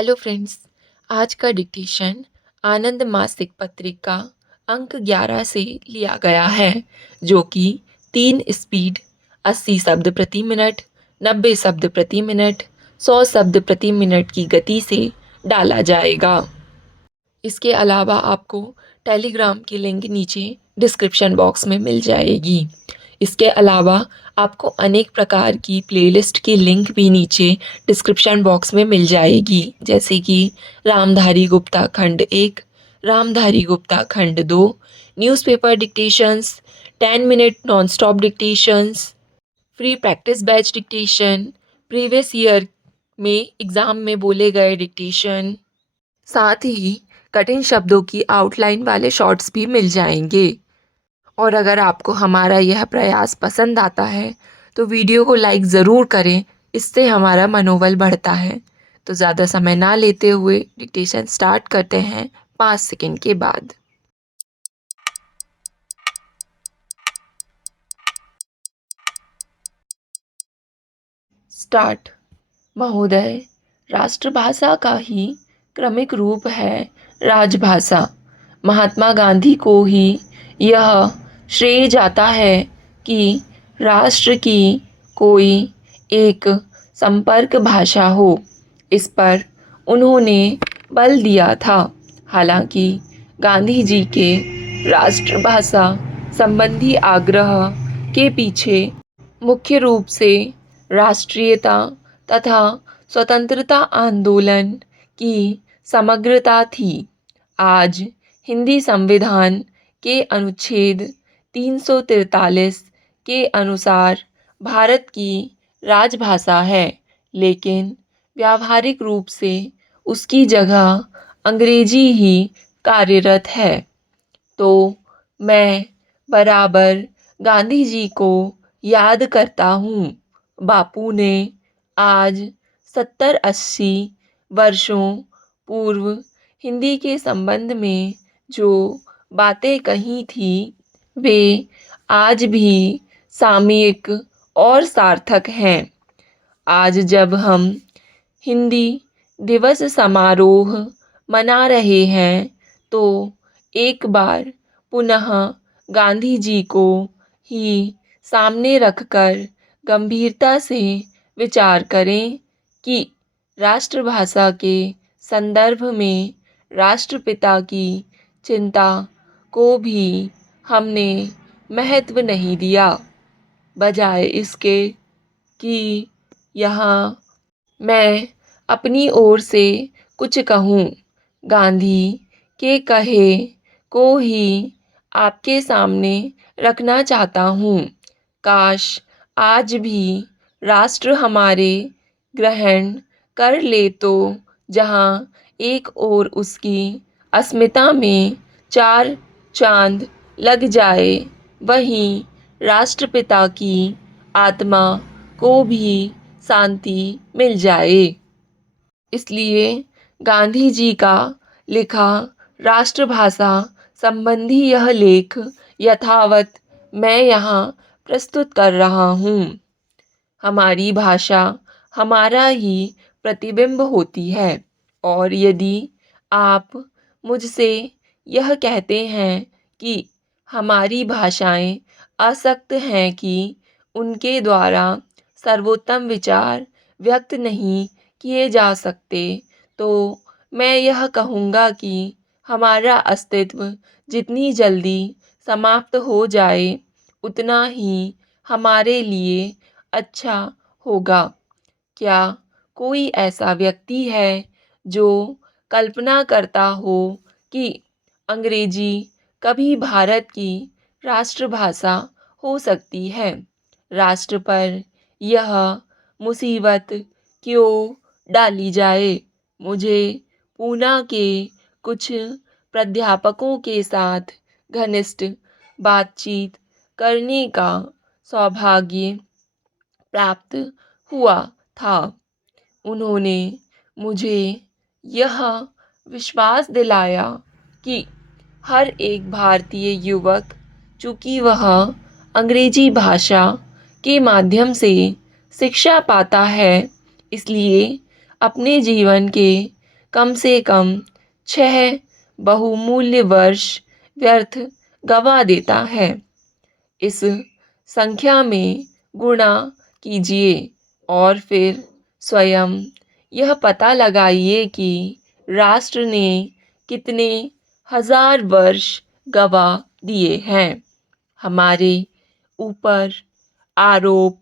Hello friends. आज का dictation आनंद मासिक पत्रिका अंक 11 से लिया गया है, जो कि 3 स्पीड 80 शब्द प्रति मिनट, 90 शब्द प्रति मिनट, 100 शब्द प्रति मिनट की गति से डाला जाएगा। इसके अलावा आपको टेलीग्राम की लिंक नीचे डिस्क्रिप्शन बॉक्स में मिल जाएगी। इसके अलावा आपको अनेक प्रकार की प्लेलिस्ट की लिंक भी नीचे डिस्क्रिप्शन बॉक्स में मिल जाएगी, जैसे कि रामधारी गुप्ता खंड 1, रामधारी गुप्ता खंड 2, newspaper dictations, 10 minute non stop dictations, free practice batch dictation, previous year में एग्ज़ाम में बोले गए डिक्टेशन, साथ ही कठिन शब्दों की आउटलाइन वाले शॉर्ट्स भी मिल जाएंगे। और अगर आपको हमारा यह प्रयास पसंद आता है तो वीडियो को लाइक ज़रूर करें, इससे हमारा मनोबल बढ़ता है। तो ज़्यादा समय ना लेते हुए डिक्टेशन स्टार्ट करते हैं 5 सेकंड के बाद। स्टार्ट। महोदय, राष्ट्रभाषा का ही क्रमिक रूप है राजभाषा। महात्मा गांधी को ही यह श्रेय जाता है कि राष्ट्र की कोई एक संपर्क भाषा हो। इस पर उन्होंने बल दिया था। हालांकि गांधी जी के राष्ट्रभाषा संबंधी आग्रह के पीछे मुख्य रूप से राष्ट्रीयता तथा स्वतंत्रता आंदोलन की समग्रता थी। आज हिंदी संविधान के अनुच्छेद 343 के अनुसार भारत की राजभाषा है, लेकिन व्यावहारिक रूप से उसकी जगह अंग्रेजी ही कार्यरत है। तो मैं बराबर गांधी जी को याद करता हूँ। बापू ने आज 70-80 वर्षों पूर्व हिंदी के संबंध में जो बातें कही थी, वे आज भी सामयिक और सार्थक हैं। आज जब हम हिंदी दिवस समारोह मना रहे हैं, तो एक बार पुनः गांधी जी को ही सामने रखकर गंभीरता से विचार करें कि राष्ट्रभाषा के संदर्भ में राष्ट्रपिता की चिंता को भी हमने महत्व नहीं दिया, बजाय इसके कि यहाँ मैं अपनी ओर से कुछ कहूँ। गांधी के कहे को ही आपके सामने रखना चाहता हूँ। काश आज भी राष्ट्र हमारे ग्रहण कर ले, तो जहाँ एक ओर उसकी अस्मिता में 4 चांद लग जाए, वहीं राष्ट्रपिता की आत्मा को भी शांति मिल जाए। इसलिए गांधी जी का लिखा राष्ट्रभाषा संबंधी यह लेख यथावत मैं यहाँ प्रस्तुत कर रहा हूँ। हमारी भाषा हमारा ही प्रतिबिंब होती है, और यदि आप मुझसे यह कहते हैं कि हमारी भाषाएं अशक्त हैं कि उनके द्वारा सर्वोत्तम विचार व्यक्त नहीं किए जा सकते, तो मैं यह कहूँगा कि हमारा अस्तित्व जितनी जल्दी समाप्त हो जाए, उतना ही हमारे लिए अच्छा होगा। क्या कोई ऐसा व्यक्ति है जो कल्पना करता हो कि अंग्रेजी कभी भारत की राष्ट्रभाषा हो सकती है? राष्ट्र पर यह मुसीबत क्यों डाली जाए? मुझे पूना के कुछ प्राध्यापकों के साथ घनिष्ठ बातचीत करने का सौभाग्य प्राप्त हुआ था। उन्होंने मुझे यह विश्वास दिलाया कि हर एक भारतीय युवक, चूँकि वह अंग्रेजी भाषा के माध्यम से शिक्षा पाता है, इसलिए अपने जीवन के कम से कम 6 बहुमूल्य वर्ष व्यर्थ गंवा देता है। इस संख्या में गुणा कीजिए और फिर स्वयं यह पता लगाइए कि राष्ट्र ने कितने हजार वर्ष गंवा दिए हैं। हमारे ऊपर आरोप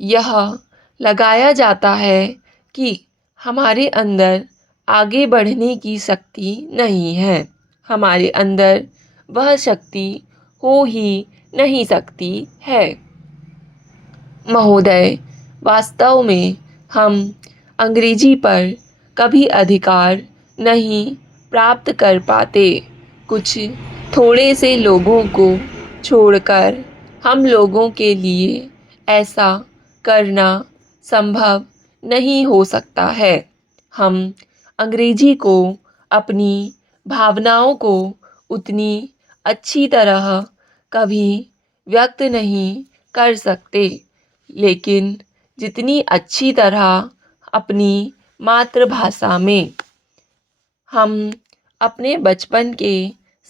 यह लगाया जाता है कि हमारे अंदर आगे बढ़ने की शक्ति नहीं है। हमारे अंदर वह शक्ति हो ही नहीं सकती है। महोदय, वास्तव में हम अंग्रेजी पर कभी अधिकार नहीं प्राप्त कर पाते। कुछ थोड़े से लोगों को छोड़कर हम लोगों के लिए ऐसा करना संभव नहीं हो सकता है। हम अंग्रेजी को अपनी भावनाओं को उतनी अच्छी तरह कभी व्यक्त नहीं कर सकते, लेकिन जितनी अच्छी तरह अपनी मातृभाषा में। हम अपने बचपन के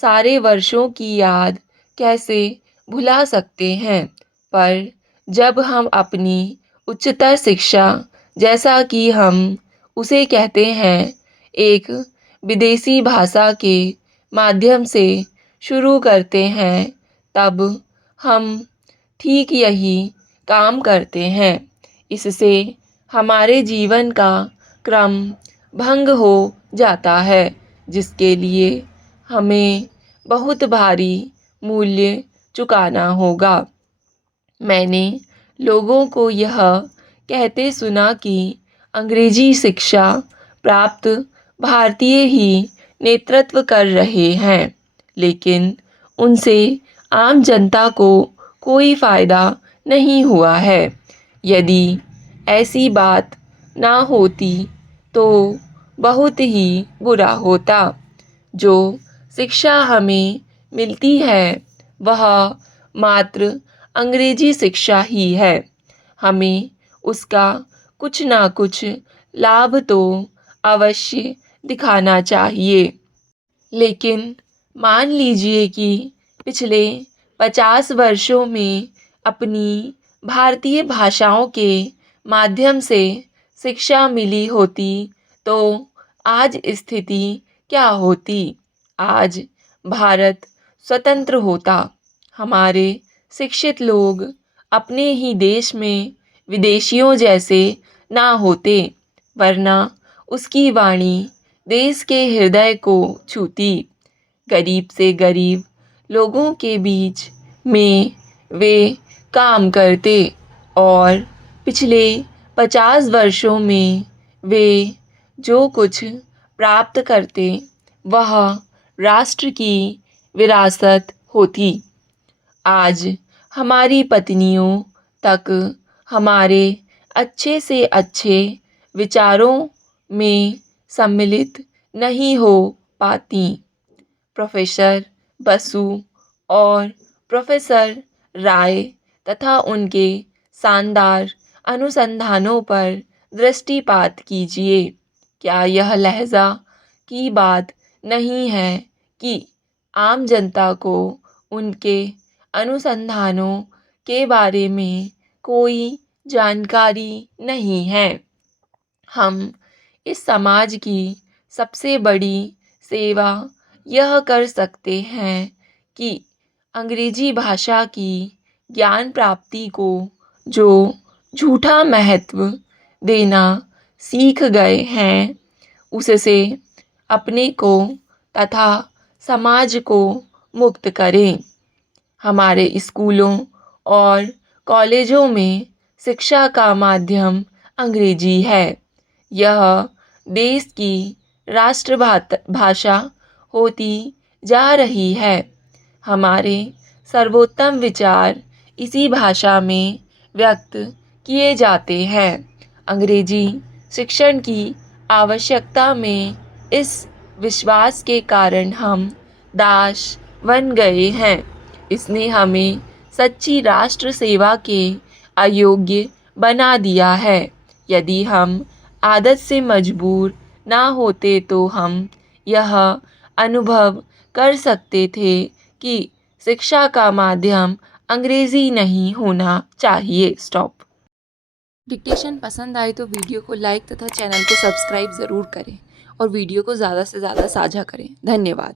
सारे वर्षों की याद कैसे भुला सकते हैं, पर जब हम अपनी उच्चतर शिक्षा, जैसा कि हम उसे कहते हैं, एक विदेशी भाषा के माध्यम से शुरू करते हैं, तब हम ठीक यही काम करते हैं। इससे हमारे जीवन का क्रम भंग हो जाता है, जिसके लिए हमें बहुत भारी मूल्य चुकाना होगा। मैंने लोगों को यह कहते सुना कि अंग्रेजी शिक्षा प्राप्त भारतीय ही नेतृत्व कर रहे हैं, लेकिन उनसे आम जनता को कोई फ़ायदा नहीं हुआ है। यदि ऐसी बात ना होती तो बहुत ही बुरा होता। जो शिक्षा हमें मिलती है वह मात्र अंग्रेजी शिक्षा ही है। हमें उसका कुछ ना कुछ लाभ तो अवश्य दिखाना चाहिए। लेकिन मान लीजिए कि पिछले 50 वर्षों में अपनी भारतीय भाषाओं के माध्यम से शिक्षा मिली होती तो आज स्थिति क्या होती। आज भारत स्वतंत्र होता। हमारे शिक्षित लोग अपने ही देश में विदेशियों जैसे ना होते, वरना उसकी वाणी देश के हृदय को छूती। गरीब से गरीब लोगों के बीच में वे काम करते और पिछले 50 वर्षों में वे जो कुछ प्राप्त करते वह राष्ट्र की विरासत होती। आज हमारी पत्नियों तक हमारे अच्छे से अच्छे विचारों में सम्मिलित नहीं हो पाती। प्रोफेसर बसु और प्रोफेसर राय तथा उनके शानदार अनुसंधानों पर दृष्टिपात कीजिए। क्या यह लहजा की बात नहीं है कि आम जनता को उनके अनुसंधानों के बारे में कोई जानकारी नहीं है। हम इस समाज की सबसे बड़ी सेवा यह कर सकते हैं कि अंग्रेजी भाषा की ज्ञान प्राप्ति को जो झूठा महत्व देना सीख गए हैं, उससे अपने को तथा समाज को मुक्त करें। हमारे स्कूलों और कॉलेजों में शिक्षा का माध्यम अंग्रेजी है। यह देश की राष्ट्रभाषा होती जा रही है। हमारे सर्वोत्तम विचार इसी भाषा में व्यक्त किए जाते हैं। अंग्रेजी शिक्षण की आवश्यकता में इस विश्वास के कारण हम दास बन गए हैं। इसने हमें सच्ची राष्ट्र सेवा के अयोग्य बना दिया है। यदि हम आदत से मजबूर ना होते तो हम यह अनुभव कर सकते थे कि शिक्षा का माध्यम अंग्रेजी नहीं होना चाहिए। स्टॉप। डिक्टेशन पसंद आए तो वीडियो को लाइक तथा चैनल को सब्सक्राइब ज़रूर करें और वीडियो को ज़्यादा से ज़्यादा साझा करें। धन्यवाद।